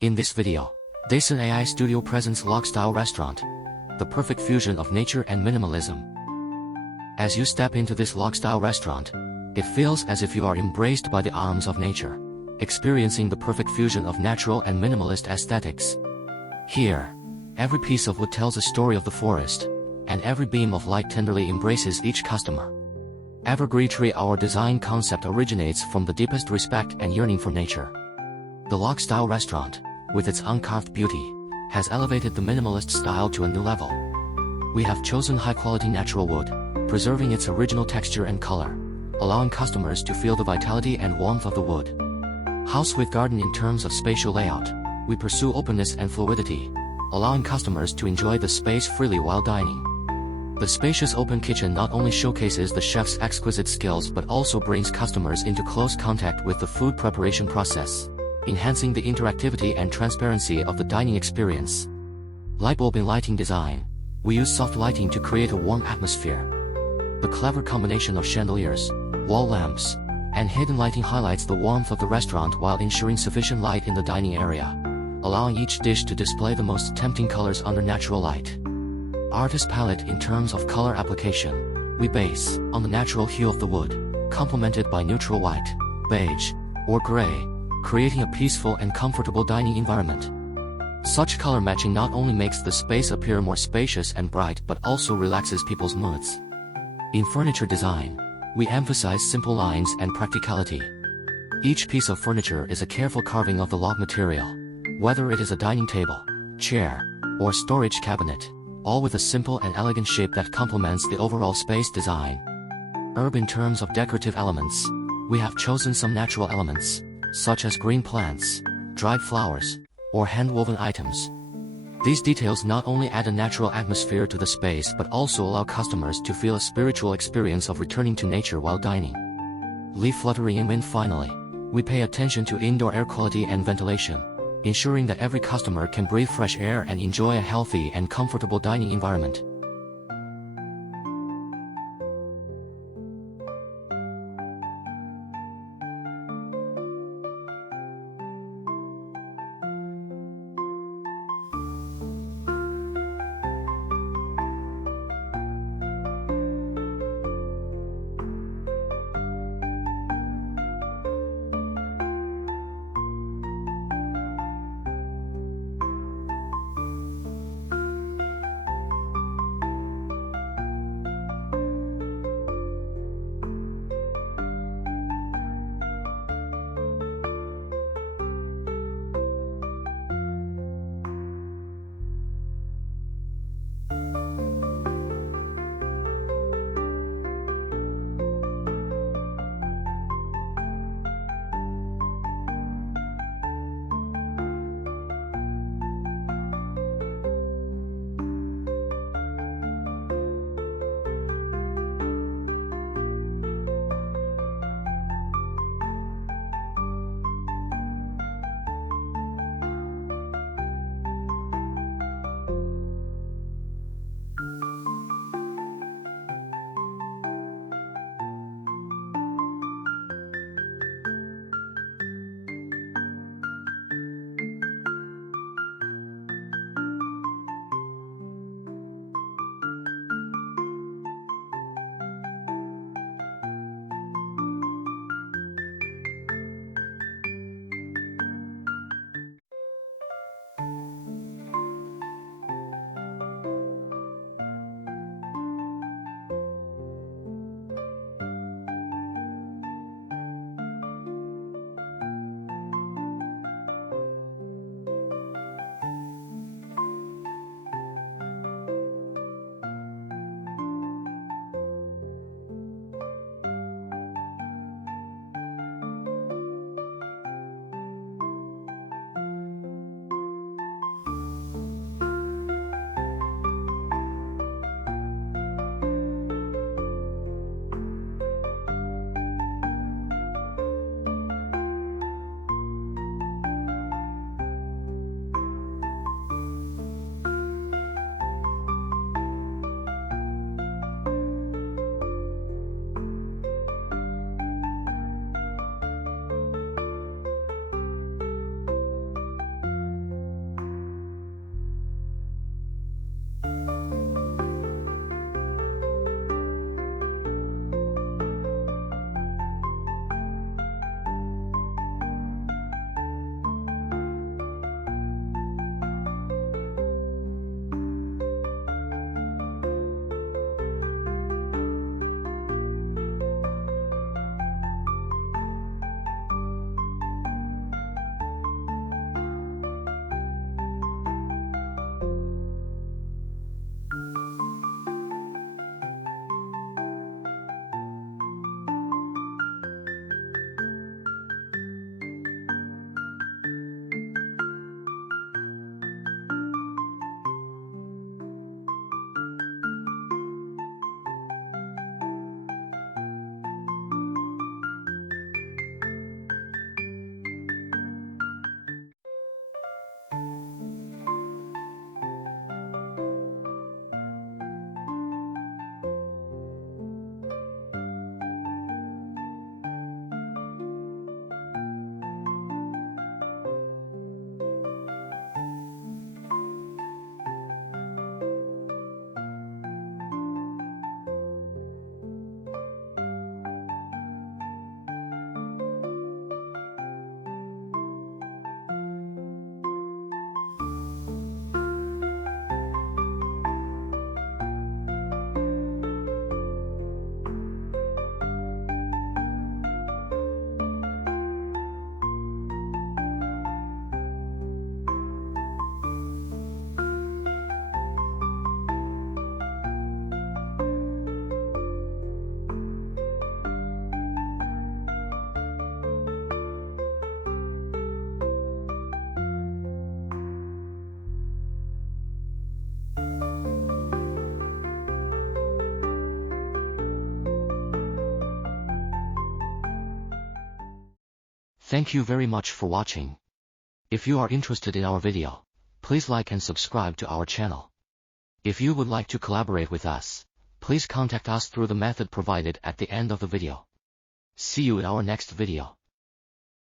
In this video, Dason AI Studio presents Log-Style Restaurant, the perfect fusion of nature and minimalism. As you step into this log-style restaurant, it feels as if you are embraced by the arms of nature, experiencing the perfect fusion of natural and minimalist aesthetics. Here, every piece of wood tells a story of the forest, and every beam of light tenderly embraces each customer. Evergreenery, our design concept, originates from the deepest respect and yearning for nature. The log-style restaurant, with its uncarved beauty, has elevated the minimalist style to a new level. We have chosen high-quality natural wood, preserving its original texture and color, allowing customers to feel the vitality and warmth of the wood. House with garden. In terms of spatial layout, we pursue openness and fluidity, allowing customers to enjoy the space freely while dining. The spacious open kitchen not only showcases the chef's exquisite skills but also brings customers into close contact with the food preparation process, enhancing the interactivity and transparency of the dining experience. Lightbulb in lighting design, we use soft lighting to create a warm atmosphere. The clever combination of chandeliers, wall lamps, and hidden lighting highlights the warmth of the restaurant while ensuring sufficient light in the dining area, allowing each dish to display the most tempting colors under natural light. Artist palette. In terms of color application, we base on the natural hue of the wood, complemented by neutral white, beige, or gray, creating a peaceful and comfortable dining environment. Such color matching not only makes the space appear more spacious and bright but also relaxes people's moods. In furniture design, we emphasize simple lines and practicality. Each piece of furniture is a careful carving of the log material, whether it is a dining table, chair, or storage cabinet, all with a simple and elegant shape that complements the overall space design. In terms of decorative elements, we have chosen some natural elements, such as green plants, dried flowers, or hand-woven items. These details not only add a natural atmosphere to the space but also allow customers to feel a spiritual experience of returning to nature while dining. Leaf fluttering in wind. Finally, we pay attention to indoor air quality and ventilation, ensuring that every customer can breathe fresh air and enjoy a healthy and comfortable dining environment. Thank you very much for watching. If you are interested in our video, please like and subscribe to our channel. If you would like to collaborate with us, please contact us through the method provided at the end of the video. See you in our next video.